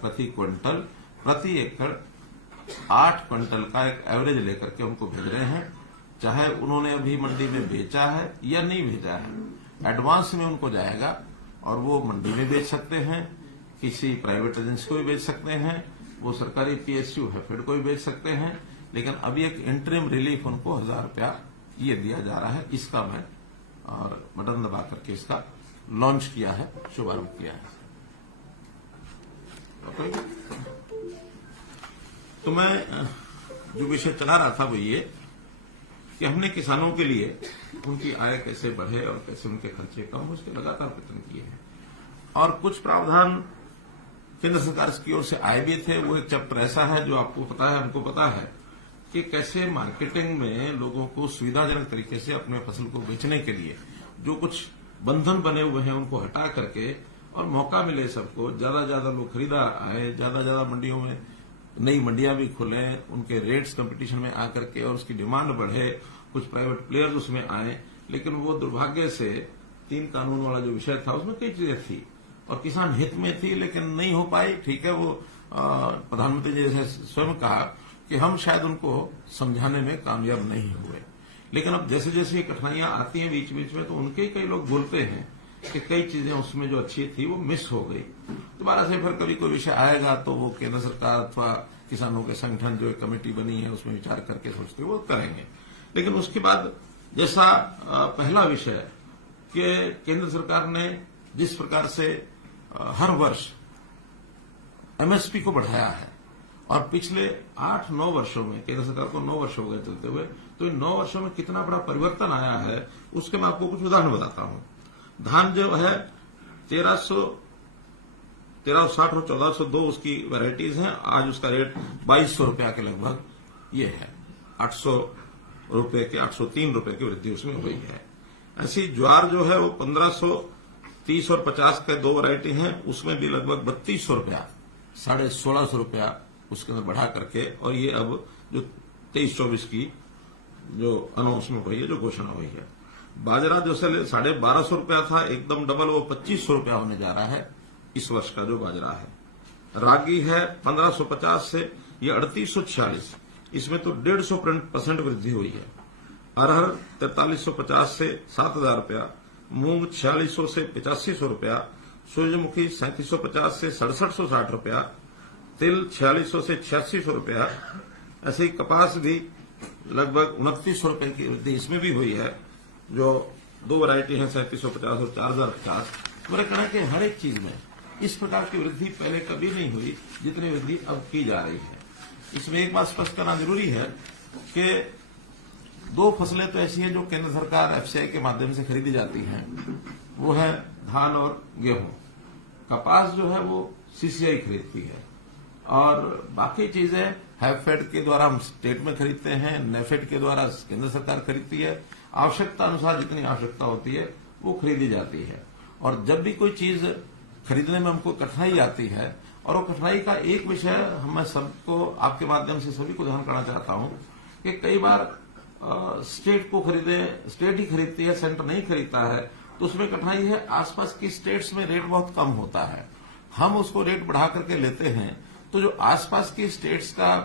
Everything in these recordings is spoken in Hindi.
प्रति क्विंटल प्रति एकड़ 8 क्विंटल का एक एवरेज लेकर के उनको भेज रहे हैं। चाहे उन्होंने अभी मंडी में बेचा है या नहीं भेजा है, एडवांस में उनको जाएगा और वो मंडी में बेच सकते हैं, किसी प्राइवेट एजेंसी को भी बेच सकते हैं, वो सरकारी पीएसयू हैफेड को भी बेच सकते हैं। लेकिन अभी एक इंटरिम रिलीफ उनको 1000 रुपया ये दिया जा रहा है। इसका मैं और बटन दबा करके इसका लॉन्च किया है, शुभारंभ किया है। तो मैं जो विषय चला रहा था वो ये कि हमने किसानों के लिए उनकी आय कैसे बढ़े और कैसे उनके खर्चे कम हो, उसके लगातार प्रयत्न किए हैं। और कुछ प्रावधान केंद्र सरकार की ओर से आए भी थे। वो एक चैप्टर ऐसा है जो आपको पता है, हमको पता है कि कैसे मार्केटिंग में लोगों को सुविधाजनक तरीके से अपने फसल को बेचने के लिए जो कुछ बंधन बने हुए हैं उनको हटा करके और मौका मिले सबको, ज्यादा ज्यादा लोग खरीदा आए, ज्यादा ज्यादा मंडियों में नई मंडियां भी खुले, उनके रेट्स कंपटीशन में आकर के और उसकी डिमांड बढ़े, कुछ प्राइवेट प्लेयर्स उसमें आए। लेकिन वो दुर्भाग्य से 3 कानून वाला जो विषय था उसमें कई चीजें थी और किसान हित में थी लेकिन नहीं हो पाई। ठीक है, वो प्रधानमंत्री जी ने स्वयं कहा कि हम शायद उनको समझाने में कामयाब नहीं हुए। लेकिन अब जैसे जैसे कठिनाइयां आती हैं बीच बीच में तो उनके कई लोग बोलते हैं कि कई चीजें उसमें जो अच्छी थी वो मिस हो गई। दोबारा से फिर कभी कोई विषय आएगा तो वो केंद्र सरकार अथवा किसानों के संगठन जो एक कमेटी बनी है उसमें विचार करके सोचते वो करेंगे। लेकिन उसके बाद जैसा पहला विषय कि केंद्र सरकार ने जिस प्रकार से हर वर्ष एमएसपी को बढ़ाया है और पिछले 8-9 वर्षों में केंद्र सरकार को 9 वर्ष हो गए चलते हुए, तो इन 9 वर्षों में कितना बड़ा परिवर्तन आया है उसके मैं आपको कुछ उदाहरण बताता हूं। धान जो है 1360 और 1402 उसकी वैरायटीज हैं। आज उसका रेट 2200 रुपया के लगभग ये है, 800 रुपए के 803 रुपए की वृद्धि उसमें हुई है। ऐसी ज्वार जो है वो 1530 और 50 के 2 वैरायटी हैं, उसमें भी लगभग 3200 रुपया, 1650 रुपया उसके अंदर बढ़ा करके, और ये अब जो 23-24 की जो अनाउंसमेंट हुई है, जो घोषणा हुई है। बाजरा जो से 1250 रुपया था, एकदम डबल, वो 2500 रुपया होने जा रहा है इस वर्ष का जो बाजरा है। रागी है 1550 से ये 3846, इसमें तो 150% वृद्धि हुई है। अरहर 4350 से 7000 रुपया, मूंग 4600 से 8500 रुपया, सूरजमुखी 3750 से 6760 रुपया, तिल 4600 से 8600 रुपया। ऐसे ही कपास भी लगभग 2900 रुपए की वृद्धि इसमें भी हुई है, जो 2 वैरायटी है 3750 और 4050। मेरा कहना है कि हर एक चीज में इस प्रकार की वृद्धि पहले कभी नहीं हुई जितनी वृद्धि अब की जा रही है। इसमें एक बात स्पष्ट करना जरूरी है कि 2 फसलें तो ऐसी हैं जो केंद्र सरकार एफसीआई के माध्यम से खरीदी जाती हैं, वो है धान और गेहूं। कपास जो है वो सीसीआई खरीदती है और बाकी चीजें हैफेड के द्वारा हम स्टेट में खरीदते हैं, नेफेड के द्वारा केंद्र सरकार खरीदती है। आवश्यकता अनुसार जितनी आवश्यकता होती है वो खरीदी जाती है। और जब भी कोई चीज खरीदने में हमको कठिनाई आती है, और वो कठिनाई का एक विषय मैं सबको आपके माध्यम से सभी को ध्यान करना चाहता हूं कि कई बार स्टेट को स्टेट ही खरीदती है, सेंटर नहीं खरीदता है, तो उसमें कठिनाई है। आसपास की स्टेट्स में रेट बहुत कम होता है, हम उसको रेट बढ़ा करके लेते हैं, तो जो आसपास की स्टेट्स का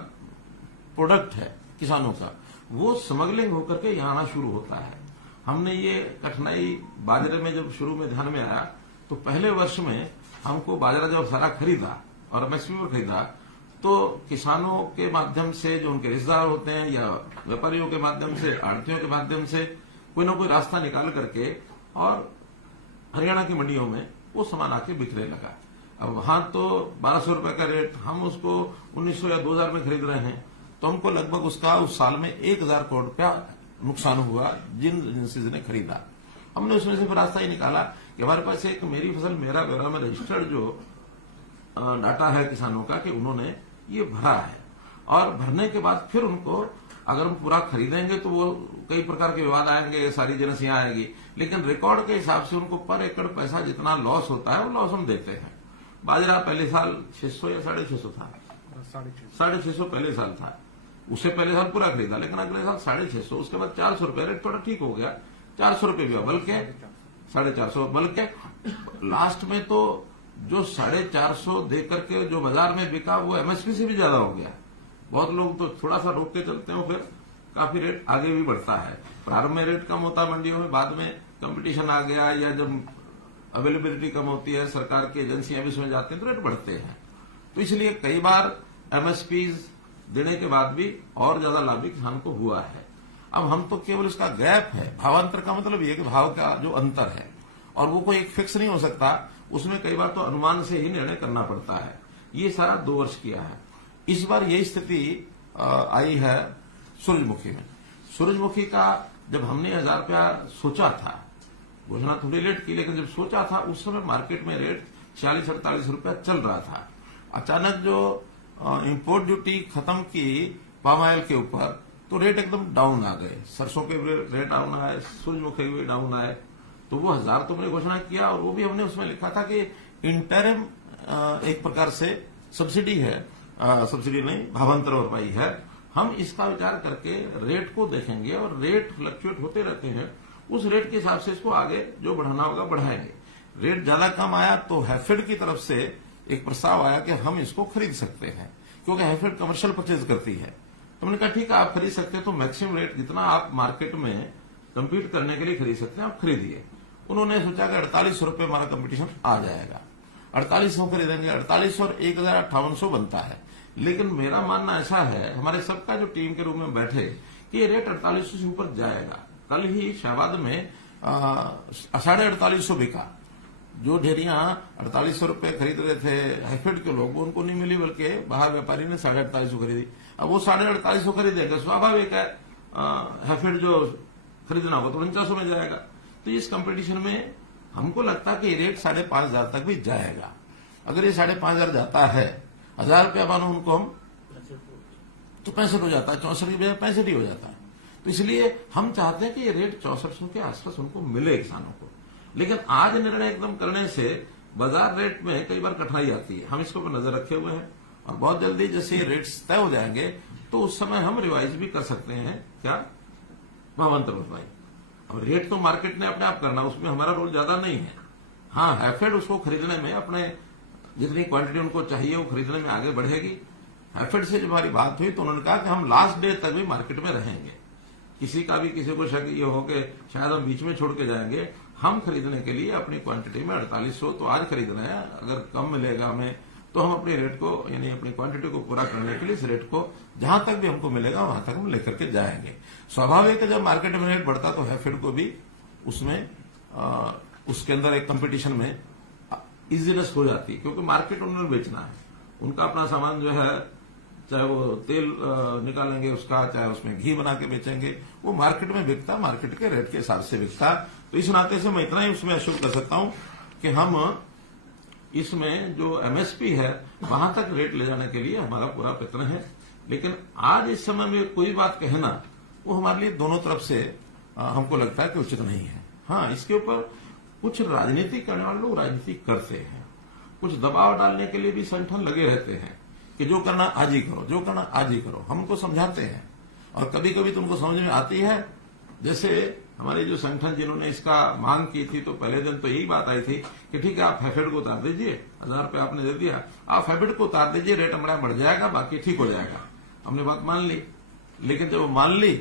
प्रोडक्ट है किसानों का, वो स्मगलिंग होकर के यहां आना शुरू होता है। हमने ये कठिनाई बाजरे में जब शुरू में ध्यान में आया, तो पहले वर्ष में हमको बाजरा जब सारा खरीदा और एमएसपी पर खरीदा, तो किसानों के माध्यम से जो उनके रिश्तेदार होते हैं या व्यापारियों के माध्यम से, आढ़तियों के माध्यम से कोई ना कोई रास्ता निकाल करके और हरियाणा की मंडियों में वो सामान आके बिकने लगा। अब वहां तो 1200 रुपए का रेट, हम उसको 1900 या 2000 में खरीद रहे हैं, तो हमको लगभग उसका उस साल में 1000 करोड़ रुपया नुकसान हुआ जिन एजेंसीज ने खरीदा। हमने उसमें से फिर रास्ता ही निकाला कि हमारे पास एक मेरी फसल मेरा ब्यौरा में रजिस्टर्ड जो डाटा है किसानों का कि उन्होंने ये भरा है, और भरने के बाद फिर उनको अगर हम पूरा खरीदेंगे तो वो कई प्रकार के विवाद आएंगे, सारी एजेंसियां आएगी, लेकिन रिकॉर्ड के हिसाब से उनको पर एकड़ पैसा जितना लॉस होता है वो लॉस हम देते हैं। बाजरा पहले साल 600 या 650 था, 650 पहले साल था, उससे पहले साल पूरा खरीदा, लेकिन अगले साल 650, उसके बाद 400 रुपये, रेट थोड़ा ठीक हो गया, 400 रुपये भी बल्कि 450, बल्कि लास्ट में तो जो 450 दे करके जो बाजार में बिका वो एमएसपी से भी ज्यादा हो गया। बहुत लोग तो थोड़ा सा रोक के चलते हो, फिर काफी रेट आगे भी बढ़ता है। प्रारंभ में रेट कम होता है मंडियों में, बाद में कंपटीशन आ गया या जब अवेलेबिलिटी कम होती है, सरकार की एजेंसियां भी उसमें जाती हैं तो रेट बढ़ते हैं। तो इसलिए कई बार एमएसपी देने के बाद भी और ज्यादा लाभ भी किसान को हुआ है। अब हम तो केवल इसका गैप है, भावांतर का मतलब ये कि भाव का जो अंतर है, और वो कोई एक फिक्स नहीं हो सकता, उसमें कई बार तो अनुमान से ही निर्णय करना पड़ता है। ये सारा 2 वर्ष किया है। इस बार यही स्थिति आई है सूरजमुखी में। सूरजमुखी का जब हमने 1000 रुपया सोचा था, घोषणा थोड़ी लेट की, लेकिन जब सोचा था उस समय मार्केट में रेट 46-48 रुपया चल रहा था। अचानक जो इंपोर्ट ड्यूटी खत्म की पाम ऑयल के ऊपर, तो रेट एकदम डाउन आ गए। सरसों के रेट डाउन आए, सूरजमुखी भी डाउन आए। तो वो 1000 तो मैंने घोषणा किया, और वो भी हमने उसमें लिखा था कि इंटरिम एक प्रकार से सब्सिडी है, सब्सिडी नहीं, भावांतर भरपाई है। हम इसका विचार करके रेट को देखेंगे, और रेट फ्लक्चुएट होते रहते हैं, उस रेट के हिसाब से इसको आगे जो बढ़ाना होगा बढ़ाएंगे। रेट ज्यादा कम आया तो हैफेड की तरफ से एक प्रस्ताव आया कि हम इसको खरीद सकते हैं, क्योंकि हैफेड कमर्शियल परचेज करती है। तो मैंने कहा ठीक है, आप खरीद सकते हैं, तो मैक्सिमम रेट जितना आप मार्केट में कम्पीट करने के लिए खरीद सकते हैं आप खरीदिए। उन्होंने सोचा कि 4800 रुपये हमारा कंपटीशन आ जाएगा, 4800 खरीदेंगे, 4800 और 1058 बनता है। लेकिन मेरा मानना ऐसा है, हमारे सबका जो टीम के रूप में बैठे, कि ये रेट 4800 से ऊपर जाएगा। कल ही शहबाद में 4850 बिका। जो ढेरियां 4800 रुपये खरीद रहे थे हैफेड के लोग, उनको नहीं मिली, बल्कि बाहर व्यापारी ने 4850 खरीदी। अब वो 4850 खरीदेगा, स्वाभाविक है हैफेड जो खरीदना होगा तो 4900 में जाएगा। तो इस कंपटीशन में हमको लगता है कि रेट 5500 तक भी जाएगा। अगर ये 5500 जाता है, 1000 रुपया मानो उनको हम, तो 65 हो जाता है, 64 की बजाय 65 ही हो जाता है। तो इसलिए हम चाहते हैं कि ये रेट 6400 के आसपास उनको मिले किसानों को। लेकिन आज निर्णय एकदम करने से बाजार रेट में कई बार कठिनाई आती है। हम इसके ऊपर नजर रखे हुए हैं, और बहुत जल्दी जैसे रेट्स तय हो जाएंगे तो उस समय हम रिवाइज भी कर सकते हैं। क्या भावांतर भरपाई, और रेट तो मार्केट ने अपने आप करना, उसमें हमारा रोल ज्यादा नहीं है। हाँ, हैफेड उसको खरीदने में अपने जितनी क्वांटिटी उनको चाहिए वो खरीदने में आगे बढ़ेगी। हैफेड से जब हमारी बात हुई तो उन्होंने कहा कि हम लास्ट डे तक भी मार्केट में रहेंगे। किसी का भी किसी को शक ये हो कि शायद हम बीच में छोड़ के जाएंगे, हम खरीदने के लिए अपनी क्वांटिटी में 4800 तो आज खरीदना है। अगर कम मिलेगा हमें तो हम अपने रेट को, यानी अपनी क्वांटिटी को पूरा करने के लिए इस रेट को जहां तक भी हमको मिलेगा वहां तक हम लेकर के जाएंगे। स्वाभाविक है, जब मार्केट में रेट बढ़ता तो हैफेड को भी उसमें उसके अंदर एक कंपटीशन में इजीनेस हो जाती है, क्योंकि मार्केट उन्होंने बेचना है। उनका अपना सामान जो है, चाहे वो तेल निकालेंगे उसका, चाहे उसमें घी बना के बेचेंगे, वो मार्केट में बिकता, मार्केट के रेट के हिसाब से बिकता। तो इस नाते से मैं इतना ही उसमें अश्योर कर सकता हूं कि हम इसमें जो एमएसपी है वहां तक रेट ले जाने के लिए हमारा पूरा प्रयत्न है। लेकिन आज इस समय में कोई बात कहना वो हमारे लिए दोनों तरफ से हमको लगता है कि उचित नहीं है। हाँ, इसके ऊपर कुछ राजनीति करने वाले लोग राजनीति करते हैं, कुछ दबाव डालने के लिए भी संगठन लगे रहते हैं कि जो करना आज ही करो, जो करना आज ही करो। हम उनको समझाते हैं, और कभी कभी तुमको समझ में आती है। जैसे हमारे जो संगठन जिन्होंने इसका मांग की थी, तो पहले दिन तो यही बात आई थी कि ठीक है, आप हैफेड को उतार दीजिए, 1000 रुपये आपने दे दिया, आप हैफेड को उतार दीजिए, रेट हमारा बढ़ जाएगा, बाकी ठीक हो जाएगा। हमने बात मान ली, लेकिन जब मान ली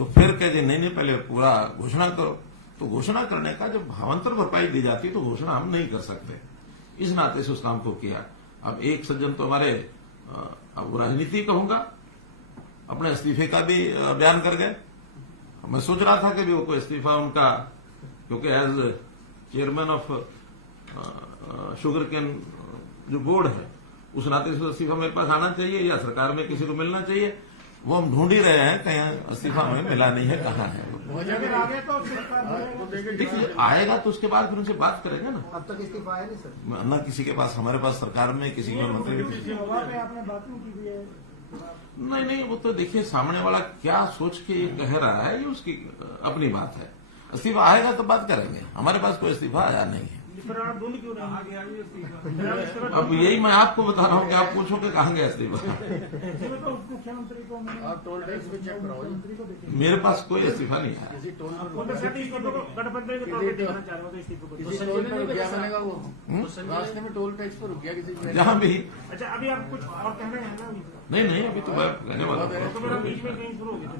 तो फिर कह दिए नहीं, पहले पूरा घोषणा करो। तो घोषणा करने का जब भावांतर भरपाई दी जाती तो घोषणा हम नहीं कर सकते, इस नाते से उस काम को किया। अब एक सज्जन तो हमारे, अब राजनीति कहूंगा, अपने इस्तीफे का भी बयान कर गए। मैं सोच रहा था कि भी वो कोई इस्तीफा उनका, क्योंकि as chairman of sugar cane जो बोर्ड है, उस नाते से इस्तीफा मेरे पास आना चाहिए या सरकार में किसी को मिलना चाहिए। वो हम ढूंढ ही रहे हैं, कहीं इस्तीफा हमें मिला नहीं है, कहाँ है। देखिए, आएगा तो उसके बाद फिर उनसे बात करेंगे ना। अब तक इस्तीफा आया नहीं सर, ना किसी के पास, हमारे पास सरकार में किसी में मंत्री नहीं, वो तो देखिए सामने वाला क्या सोच के ये कह रहा है, ये उसकी अपनी बात है। इस्तीफा आएगा तो बात करेंगे, हमारे पास कोई इस्तीफा आया नहीं है। दोनों क्यों नहीं? अब यही मैं आपको बता रहा हूँ कि आप पूछोगे कहाँ गया इस्तीफा। मुख्यमंत्री को आप टोल टैक्स में चेक कराओ। मेरे पास कोई इस्तीफा नहीं है। गठबंधन के तौर पर देखना चाह रहे हो इस्तीफे को? रास्ते में टोल टैक्स पर रुक गया किसी जहाँ भी। अच्छा, अभी आप कुछ और कह रहे हैं ना? नहीं, अभी तो मैं कहने वाला हूँ। तो मेरा बीच में कहीं शुरू हो गया।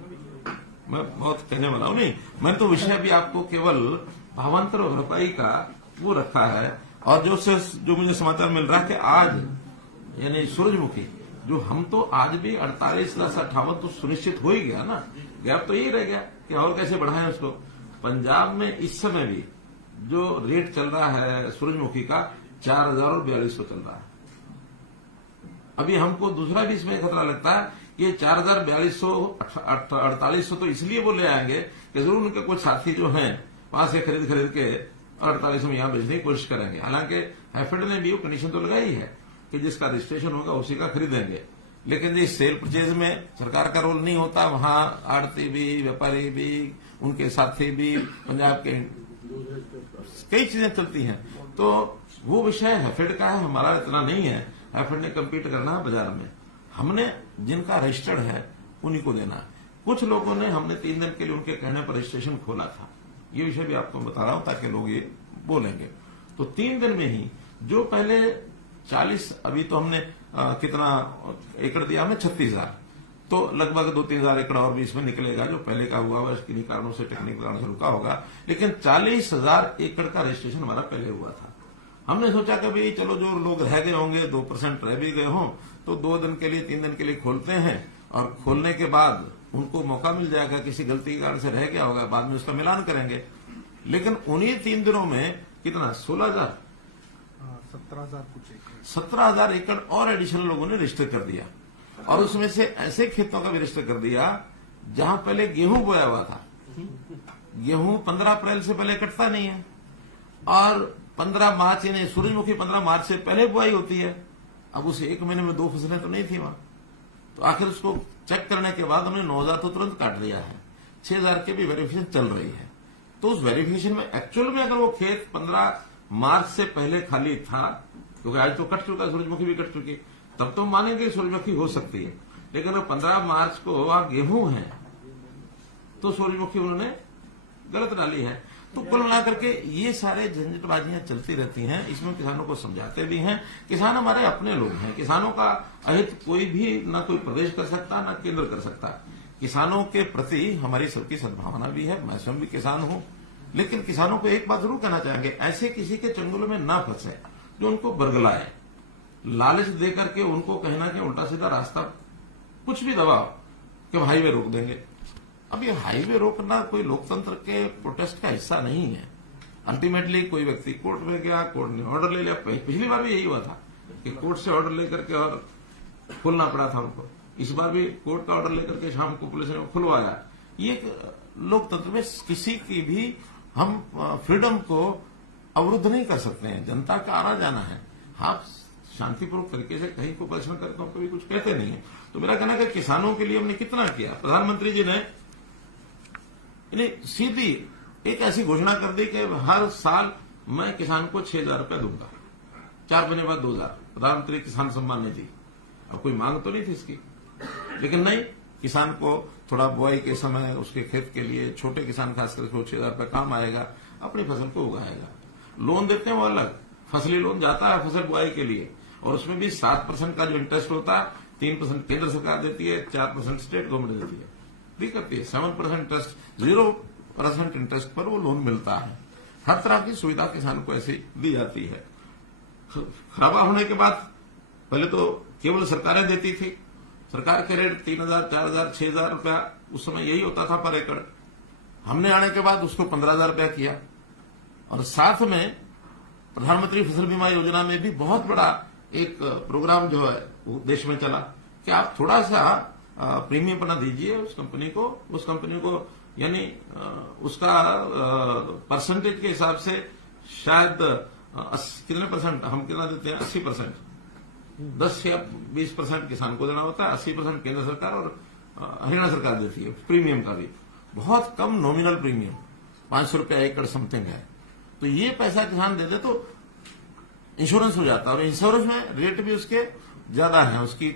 मैं बहुत कहने वाला हूँ। नहीं, मैं तो विषय भी आपको केवल भावांतर और भरपाई का वो रखा है। और जो मुझे समाचार मिल रहा है कि आज यानी सूरजमुखी जो हम तो आज भी 48,58 तो सुनिश्चित हो ही गया ना। गैप तो यही रह गया कि और कैसे बढ़ाएं उसको। पंजाब में इस समय भी जो रेट चल रहा है सूरजमुखी का 4,000 और 4,200 चल रहा है। अभी हमको दूसरा भी इसमें खतरा लगता है कि 4,000, 4,200, 4,800 तो इसलिए वो ले आएंगे कि जरूर उनके कुछ साथी जो हैं वहां से खरीद के 4,800 में यहां बेचने की कोशिश करेंगे। हालांकि हैफेड ने भी वो कंडीशन तो लगाई है कि जिसका रजिस्ट्रेशन होगा उसी का खरीदेंगे। लेकिन इस सेल परचेज में सरकार का रोल नहीं होता। वहां आड़ती भी, व्यापारी भी, उनके साथी भी, पंजाब के कई चीजें चलती हैं। तो वो विषय हैफेड का है, हमारा इतना नहीं है। हैफेड ने कम्पीट करना है बाजार में। हमने जिनका रजिस्टर्ड है उन्हीं को देना है। कुछ लोगों ने हमने 3 दिन के लिए उनके कहने पर रजिस्ट्रेशन खोला था। ये विषय भी आपको बता रहा हूं ताकि लोग ये बोलेंगे। तो 3 दिन में ही जो पहले 40, अभी तो हमने कितना एकड़ दिया हमने 36,000, तो लगभग 2-3 हजार एकड़ और भी इसमें निकलेगा। जो पहले का हुआ है किन्हीं कारणों से, टेक्निकल कारण से रुका होगा। लेकिन 40,000 एकड़ का रजिस्ट्रेशन हमारा पहले हुआ था। हमने सोचा कि भाई चलो जो लोग रह गए होंगे 2% रह भी गए हों तो 2 दिन के लिए 3 दिन के लिए खोलते हैं और खोलने के बाद उनको मौका मिल जाएगा। किसी गलती के कारण से रह गया होगा, बाद में उसका मिलान करेंगे। लेकिन उन्हीं 3 दिनों में कितना 16,000, 17,000 एकड़ और एडिशनल लोगों ने रजिस्टर कर दिया। और उसमें से ऐसे खेतों का भी रजिस्टर कर दिया जहां पहले गेहूं बोया हुआ था। गेहूं 15 अप्रैल से पहले कटता नहीं है और 15 मार्च यानी सूरजमुखी 15 मार्च से पहले बुआई होती है। अब उस 1 महीने में 2 फसलें तो नहीं थी वहां। तो आखिर उसको चेक करने के बाद हमने 9,000 तो तुरंत काट लिया है। 6,000 की भी वेरिफिकेशन चल रही है। तो उस वेरिफिकेशन में एक्चुअल में अगर वो खेत 15 मार्च से पहले खाली था, क्योंकि आज तो कट चुका, सूरजमुखी भी कट चुकी, तब तो मानेंगे सूरजमुखी हो सकती है। लेकिन अब 15 मार्च को वहां गेहूं है तो सूरजमुखी उन्होंने गलत डाली है। तो कुल मिलाकर के ये सारे झंझटबाजियां चलती रहती हैं। इसमें किसानों को समझाते भी हैं। किसान हमारे अपने लोग हैं। किसानों का अहित कोई भी ना कोई प्रदेश कर सकता ना केंद्र कर सकता। किसानों के प्रति हमारी सबकी सद्भावना भी है। मैं स्वयं भी किसान हूं। लेकिन किसानों को एक बात जरूर कहना चाहेंगे, ऐसे किसी के चंगुल में ना फंसे जो उनको बरगलाए, लालच देकर के उनको कहना कि उल्टा सीधा रास्ता कुछ भी दबाओ कि हम हाईवे रोक देंगे। अब ये हाईवे रोकना कोई लोकतंत्र के प्रोटेस्ट का हिस्सा नहीं है। अल्टीमेटली कोई व्यक्ति कोर्ट में गया, कोर्ट ने ऑर्डर ले लिया। पिछली बार भी यही हुआ था कि कोर्ट से ऑर्डर लेकर के और खुलना पड़ा था उनको। इस बार भी कोर्ट का ऑर्डर लेकर के शाम को पुलिस ने खुलवाया। ये लोकतंत्र में किसी की भी हम फ्रीडम को अवरुद्ध नहीं कर सकते हैं। जनता का आना जाना है। आप शांतिपूर्वक तरीके से कहीं को प्रदर्शन करें तो हम कभी कुछ कहते नहीं है। तो मेरा कहना है कि किसानों के लिए हमने कितना किया। प्रधानमंत्री जी ने सीधी एक ऐसी घोषणा कर दी कि हर साल मैं किसान को 6,000 रुपया दूंगा, 4 महीने बाद 2,000। प्रधानमंत्री किसान सम्मान निधि। अब कोई मांग तो नहीं थी इसकी, लेकिन नहीं, किसान को थोड़ा बुआई के समय उसके खेत के लिए, छोटे किसान खासकर 6,000 रुपया काम आएगा, अपनी फसल को उगाएगा। लोन देते हैं वो अलग, फसली लोन जाता है फसल बुआई के लिए, और उसमें भी 7% का जो इंटरेस्ट होता है, 3% केंद्र सरकार देती है, 4% स्टेट गवर्नमेंट देती है, भी करती है। 7% इंटरेस्ट, 0% इंटरेस्ट पर वो लोन मिलता है। हर तरह की सुविधा किसान को ऐसी दी जाती है। खराबा होने के बाद पहले तो केवल सरकारें देती थी। सरकार के रेट 3,000, 4,000, 6,000 रुपया उस समय यही होता था पर एकड़। हमने आने के बाद उसको 15,000 रुपया किया, और साथ में प्रधानमंत्री फसल बीमा योजना में भी बहुत बड़ा एक प्रोग्राम जो है वो देश में चला कि आप थोड़ा सा प्रीमियम बना दीजिए उस कंपनी को यानी उसका परसेंटेज के हिसाब से शायद कितने परसेंट हम कितना देते हैं, 80%, 10 या 20% किसान को देना होता है, 80% केंद्र सरकार और हरियाणा सरकार देती है। प्रीमियम का भी बहुत कम नॉमिनल प्रीमियम 500 रुपया एकड़ समथिंग है। तो ये पैसा किसान दे दे तो इंश्योरेंस हो जाता है, और इंश्योरेंस में रेट भी उसके ज्यादा है, उसकी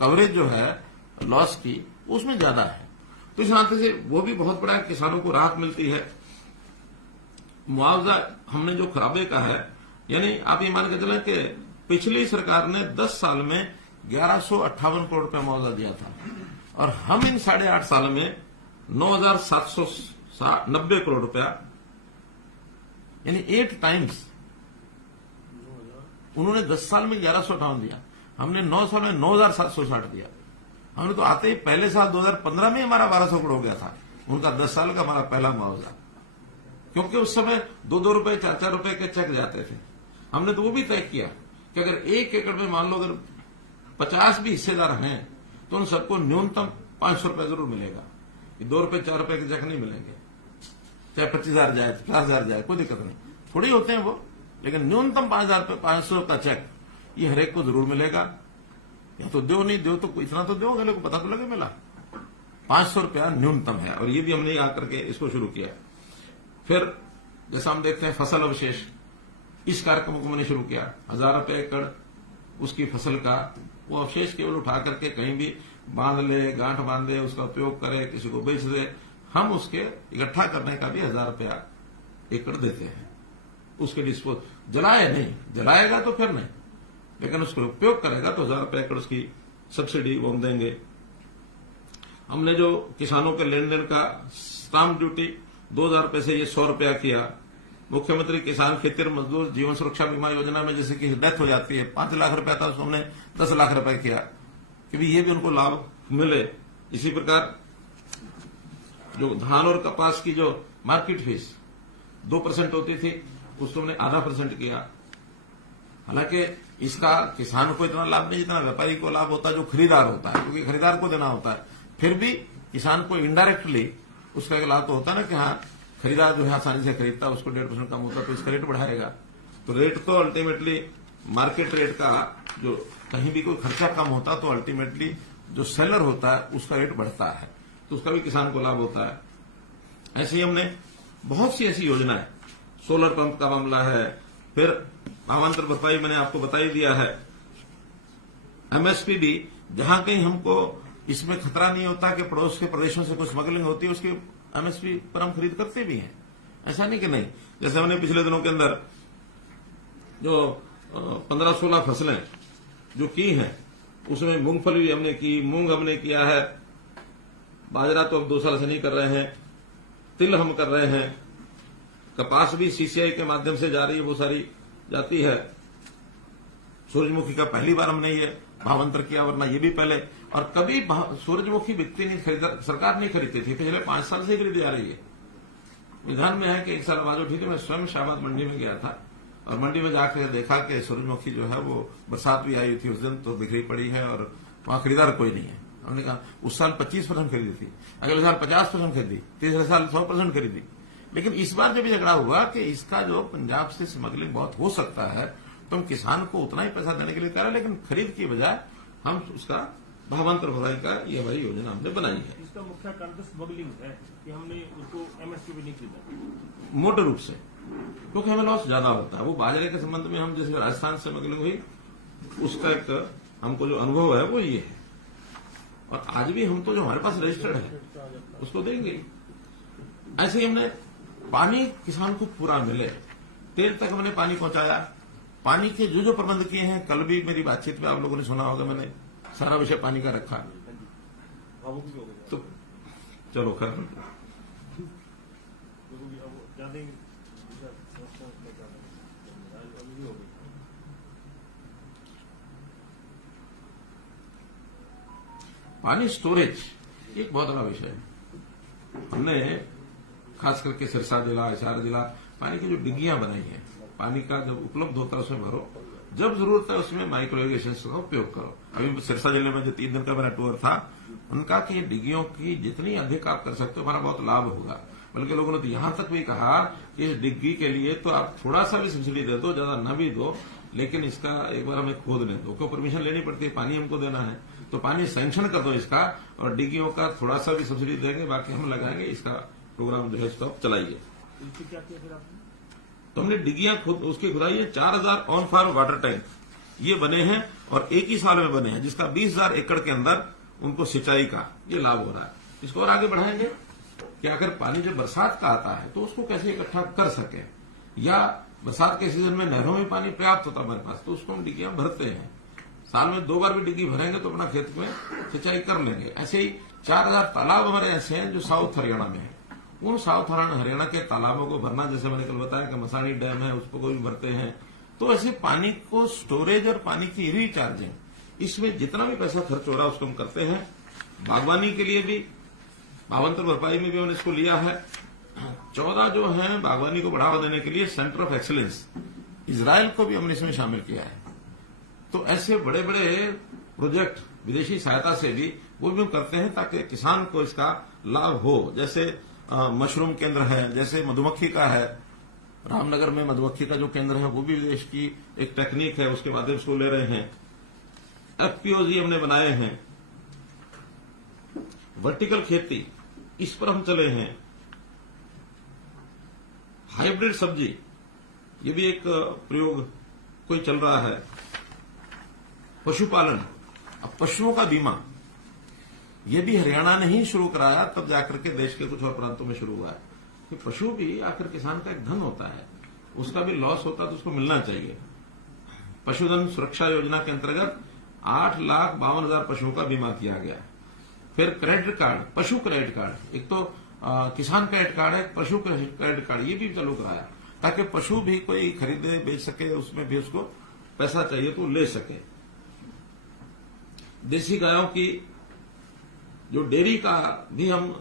कवरेज जो है लॉस की उसमें ज्यादा है। तो इस नाते से वो भी बहुत बड़ा किसानों को राहत मिलती है। मुआवजा हमने जो खराबे का है, यानी आप ये मान के चलें कि पिछली सरकार ने 10 साल में 1158 करोड़ रुपया मुआवजा दिया था, और हम इन 8.5 साल में 9,790 करोड़ रुपया, यानी 8 टाइम्स। उन्होंने 10 साल में 1158 दिया, हमने 9 साल में 9,760 दिया। हमने तो आते ही पहले साल 2015 में हमारा 1200 करोड़ हो गया था, उनका 10 साल का हमारा पहला मुआवजा, क्योंकि उस समय 2-2 रुपए 4-4 रुपए के चेक जाते थे। हमने तो वो भी तय किया कि अगर 1 एकड़ में मान लो अगर 50 भी हिस्सेदार हैं तो उन सबको न्यूनतम 500 रुपए जरूर मिलेगा, 2 रुपए 4 रुपए के चेक नहीं मिलेंगे, चाहे 25,000 जाए 50,000 जाए, कोई दिक्कत नहीं, थोड़ी होते हैं वो, लेकिन न्यूनतम 500 का चेक ये हरेक को जरूर मिलेगा। या तो दो नहीं दो तो इतना तो दो, अगले को पता तो लगे मिला। 500 रुपया न्यूनतम है, और ये भी हमने आकर के इसको शुरू किया। फिर जैसा हम देखते हैं फसल अवशेष, इस कार्यक्रम को मैंने शुरू किया। 1,000 रुपये एकड़ उसकी फसल का वो अवशेष केवल उठा करके कहीं भी बांध ले, गांठ बांध दे, उसका उपयोग करे, किसी को बेच दे, हम उसके इकट्ठा करने का भी 1,000 रुपया एकड़ देते हैं। उसके डिस्पोज, जलाए नहीं, जलाएगा तो फिर नहीं, लेकिन उसको उपयोग करेगा तो 1,000 रुपये एकड़ उसकी सब्सिडी वो हम देंगे। हमने जो किसानों के लेन देन का स्टाम्प ड्यूटी 2,000 रुपये से ये 100 रुपया किया। मुख्यमंत्री किसान खेतीहर मजदूर जीवन सुरक्षा बीमा योजना में जैसे कि डेथ हो जाती है, 5 लाख रुपया था, उसको हमने 10 लाख रुपए किया कि भी ये भी उनको लाभ मिले। इसी प्रकार जो धान और कपास की जो मार्केट फीस 2% होती थी, उसको हमने 0.5% किया। हालांकि इसका किसान को इतना लाभ नहीं जितना व्यापारी को लाभ होता है, जो खरीदार होता है, क्योंकि खरीदार को देना होता है। फिर भी किसान को इनडायरेक्टली उसका एक लाभ तो होता है ना कि हाँ, खरीदार जो है आसानी से खरीदता है, उसको 1.5% कम होता है तो इसका रेट बढ़ाएगा। तो रेट तो अल्टीमेटली मार्केट रेट का, जो कहीं भी कोई खर्चा कम होता तो अल्टीमेटली जो सेलर होता है उसका रेट बढ़ता है, तो उसका भी किसान को लाभ होता है। ऐसे ही हमने बहुत सी ऐसी योजनाएं, सोलर पंप का मामला है, फिर भावांतर भरपाई मैंने आपको बता ही दिया है। एमएसपी भी, जहां कहीं हमको इसमें खतरा नहीं होता कि पड़ोस के प्रदेशों से कुछ स्मगलिंग होती है, उसकी एमएसपी पर हम खरीद करते भी हैं, ऐसा नहीं कि नहीं। जैसे हमने पिछले दिनों के अंदर जो 15-16 फसलें जो की हैं, उसमें मूंगफली भी हमने की, मूंग हमने किया है, बाजरा तो अब 2 साल से नहीं कर रहे हैं, तिल हम कर रहे हैं, कपास भी सीसीआई के माध्यम से जा रही है, वो सारी जाती है। सूरजमुखी का पहली बार हमने ये भावांतर किया, वरना ये भी पहले, और कभी सूरजमुखी बिकती नहीं, सरकार नहीं खरीदती थी, पिछले 5 साल से खरीदी जा रही है। विधान में है कि 1 साल आवाज उठी थी, मैं स्वयं शाहबाद मंडी में गया था, और मंडी में जाकर देखा कि सूरजमुखी जो है वो बरसात भी आई हुई थी उस दिन, तो बिखरी पड़ी है और वहां खरीदार कोई नहीं है। हमने कहा उस साल 25% खरीदी थी, अगले साल 50% खरीदी, तीसरे साल 100% खरीदी। लेकिन इस बार जब झगड़ा हुआ कि इसका जो पंजाब से स्मगलिंग बहुत हो सकता है, तो हम किसान को उतना ही पैसा देने के लिए कह रहे हैं, लेकिन खरीद की बजाय हम उसका भावांतर भराई का ये हमारी योजना हमने बनाई है। इसका मुख्य कारण तो स्मगलिंग है कि हमने उसको एमएसपी भी नहीं खरीदा, मोटे रूप से, क्योंकि हमें लॉस ज्यादा होता है। वो बाजरे के संबंध में हम जैसे राजस्थान से स्मगलिंग हुई, उसका एक हमको जो अनुभव है वो ये है, और आज भी हम तो जो हमारे पास रजिस्टर्ड है उसको देंगे। ऐसे ही हमने पानी किसान को पूरा मिले, तेल तक हमने पानी पहुंचाया। पानी के जो प्रबंध किए हैं, कल भी मेरी बातचीत में आप लोगों ने सुना होगा, मैंने सारा विषय पानी का रखा। तो चलो खैर, पानी स्टोरेज एक बहुत बड़ा विषय है। हमने खास करके सिरसा जिला, हिसार जिला, पानी की जो डिग्गियां बनाई हैं, पानी का जब उपलब्ध होता है उसमें भरो, जब जरूरत है उसमें माइक्रो इरिगेशन का उपयोग करो। अभी सिरसा जिले में जो 3 दिन का मेरा टूर था, उनका कि डिग्गियों की जितनी अधिक आप कर सकते हो हमारा बहुत लाभ होगा। बल्कि लोगों ने तो यहां तक भी कहा कि इस डिग्गी के लिए तो आप थोड़ा सा भी सब्सिडी दे दो, ज्यादा न भी दो, लेकिन इसका एक बार हमें खोदने दो, क्यों परमिशन लेनी पड़ती है, पानी हमको देना है, तो पानी सैंक्शन कर दो इसका, और डिग्गियों का थोड़ा सा भी सब्सिडी देंगे, बाकी हम लगाएंगे। इसका प्रोग्राम जो है इसको चलाइए। क्या किया फिर आपने? तो हमने डिगियां खुद उसकी खुदाई है। 4000 ऑन फार्म वाटर टैंक ये बने हैं और एक ही साल में बने हैं, जिसका 20,000 एकड़ के अंदर उनको सिंचाई का ये लाभ हो रहा है। इसको और आगे बढ़ाएंगे कि अगर पानी जब बरसात का आता है तो उसको कैसे इकट्ठा कर सके, या बरसात के सीजन में नहरों में पानी पर्याप्त होता है हमारे पास, तो उसको हम डिग्गियां भरते हैं। साल में 2 बार भी डिग्गी भरेंगे तो अपना खेत में सिंचाई कर लेंगे। ऐसे ही 4000 तालाब हमारे ऐसे हैं जो साउथ हरियाणा में है। उन साउथ हरियाणा के तालाबों को भरना, जैसे मैंने कल बताया कि मसानी डैम है उसको भी भरते हैं। तो ऐसे पानी को स्टोरेज और पानी की रिचार्जिंग, इसमें जितना भी पैसा खर्च हो रहा है उसको हम करते हैं। बागवानी के लिए भी भावांतर भरपाई में भी हमने इसको लिया है। 14 जो है बागवानी को बढ़ावा देने के लिए सेंटर ऑफ एक्सीलेंस इजराइल को भी हमने इसमें शामिल किया है। तो ऐसे बड़े बड़े प्रोजेक्ट विदेशी सहायता से भी वो भी हम करते हैं ताकि किसान को इसका लाभ हो। जैसे मशरूम केंद्र है, जैसे मधुमक्खी का है, रामनगर में मधुमक्खी का जो केंद्र है वो भी विदेश की एक टेक्निक है, उसके माध्यम से ले रहे हैं। एफपीओजी हमने बनाए हैं। वर्टिकल खेती इस पर हम चले हैं। हाइब्रिड सब्जी ये भी एक प्रयोग कोई चल रहा है। पशुपालन, अब पशुओं का बीमा ये भी हरियाणा ने ही शुरू कराया, तब जाकर के देश के कुछ और प्रांतों में शुरू हुआ है कि पशु भी आखिर किसान का एक धन होता है, उसका भी लॉस होता है तो उसको मिलना चाहिए। पशुधन सुरक्षा योजना के अंतर्गत 8,52,000 पशुओं का बीमा किया गया। फिर क्रेडिट कार्ड, पशु क्रेडिट कार्ड, एक तो किसान क्रेडिट कार्ड है, पशु क्रेडिट कार्ड ये भी चालू कराया ताकि पशु भी कोई खरीदे बेच सके, उसमें भी उसको पैसा चाहिए तो ले सके। देसी गायों की जो डेयरी का भी हम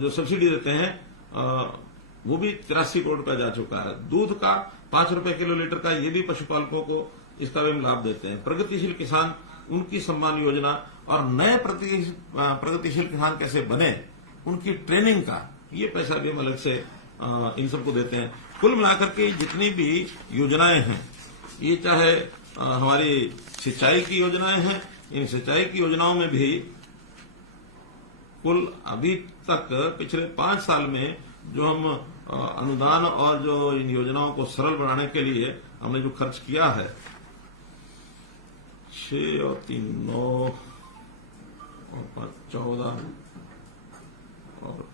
जो सब्सिडी देते हैं वो भी 83 करोड़ रुपया जा चुका है। दूध का 5 रुपए किलो लीटर का ये भी पशुपालकों को इसका भी हम लाभ देते हैं। प्रगतिशील किसान उनकी सम्मान योजना और नए प्रगतिशील किसान कैसे बने उनकी ट्रेनिंग का ये पैसा भी हम अलग से इन सबको देते हैं। कुल मिलाकर के जितनी भी योजनाएं हैं, ये चाहे हमारी सिंचाई की योजनाएं हैं, इन सिंचाई की योजनाओं में भी कुल अभी तक पिछले 5 साल में जो हम अनुदान और जो इन योजनाओं को सरल बनाने के लिए हमने जो खर्च किया है 6 और 3 9 और 5 14 और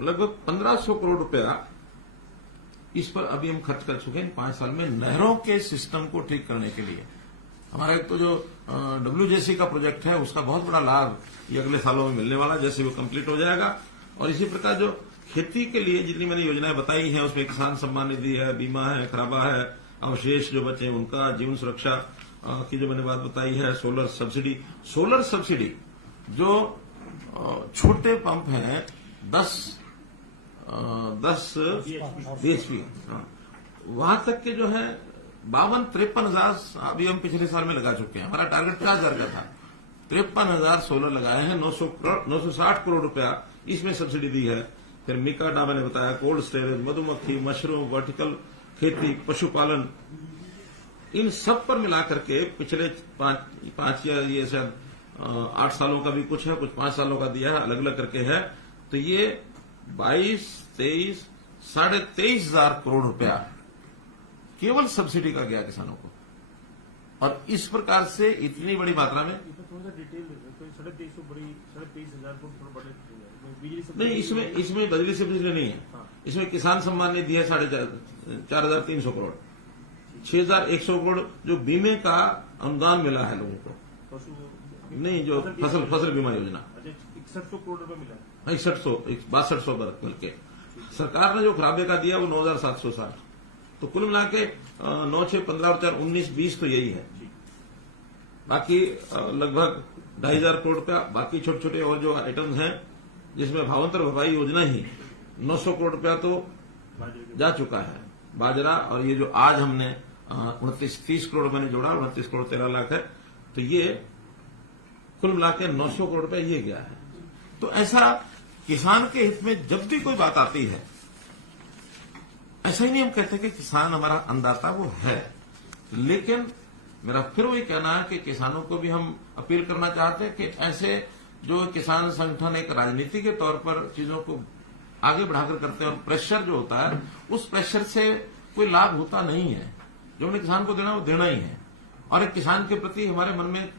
लगभग 1500 करोड़ रुपया इस पर अभी हम खर्च कर चुके हैं 5 साल में नहरों के सिस्टम को ठीक करने के लिए। हमारा एक तो जो WJC का प्रोजेक्ट है उसका बहुत बड़ा लाभ ये अगले सालों में मिलने वाला है, जैसे वो कंप्लीट हो जाएगा। और इसी प्रकार जो खेती के लिए जितनी मैंने योजनाएं बताई हैं उसमें किसान सम्मान निधि है, बीमा है, खराबा है, अवशेष जो बचे उनका, जीवन सुरक्षा की जो मैंने बात बताई है, सोलर सब्सिडी जो छोटे पंप हैं 10 BHP वहां तक के जो है 52-53 हजार अभी हम पिछले साल में लगा चुके हैं। हमारा टारगेट 50,000 का था, 53,000 सोलर लगाए हैं। 960 करोड़ रुपया इसमें सब्सिडी दी है। फिर मिकाडा मैंने बताया, कोल्ड स्टोरेज, मधुमक्खी, मशरूम, वर्टिकल खेती, पशुपालन, इन सब पर मिलाकर के पिछले 5 या ये शायद 8 सालों का भी कुछ है, कुछ 5 सालों का दिया है, अलग अलग करके है। तो ये 22, 23, 23,500 करोड़ रुपया केवल सब्सिडी का गया किसानों को। और इस प्रकार से इतनी बड़ी मात्रा में थोड़ा सा डिटेल 23,500 नहीं, इसमें बदली सब्सिडी नहीं है। इसमें किसान सम्मान निधि है 4,300 करोड़, 6,100 करोड़ जो बीमे का अनुदान मिला है लोगों को, नहीं जो फसल बीमा योजना 6100 करोड़ रुपए मिला है। 6200 मिलके सरकार ने जो खराबे का दिया वो 9,760, तो कुल मिला के 9, 6, 15 और 4, 19, 20 तो यही है। बाकी लगभग 2,500 करोड़ रुपया बाकी छोटे छोटे और जो आइटम्स हैं जिसमें भावांतर भरपाई योजना ही 900 करोड़ रुपया तो जा चुका है। बाजरा और ये जो आज हमने 29-30 करोड़ मैंने जोड़ा, 29 करोड़ 13 लाख है, तो ये कुल मिला के 900 करोड़ रुपया ये गया है। तो ऐसा किसान के हित में जब भी कोई बात आती है, ऐसा ही नहीं हम कहते कि किसान हमारा अन्नदाता, वो है, लेकिन मेरा फिर वही कहना है कि किसानों को भी हम अपील करना चाहते हैं कि ऐसे जो किसान संगठन एक राजनीति के तौर पर चीजों को आगे बढ़ाकर करते हैं और प्रेशर जो होता है उस प्रेशर से कोई लाभ होता नहीं है। जो हमने किसान को देना वो देना ही है। और एक किसान के प्रति हमारे मन में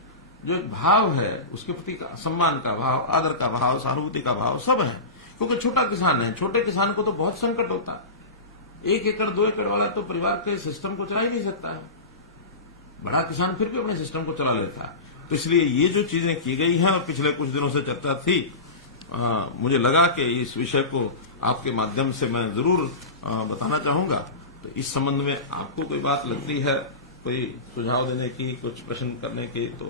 जो एक भाव है, उसके प्रति सम्मान का भाव, आदर का भाव, सहानुभूति का भाव सब है। क्योंकि छोटा किसान है, छोटे किसान को तो बहुत संकट होता है। 1 एकड़ 2 एकड़ वाला तो परिवार के सिस्टम को चला ही नहीं सकता है। बड़ा किसान फिर भी अपने सिस्टम को चला लेता है। तो इसलिए ये जो चीजें की गई हैं, और पिछले कुछ दिनों से चर्चा थी, मुझे लगा कि इस विषय को आपके माध्यम से मैं जरूर बताना चाहूंगा। तो इस संबंध में आपको कोई बात लगती है, कोई सुझाव देने की, कुछ प्रश्न करने की, तो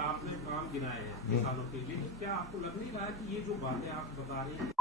आपने काम गिनाए हैं किसानों के लिए, क्या आपको लग नहीं रहा है कि ये जो बातें आप बता रहे हैं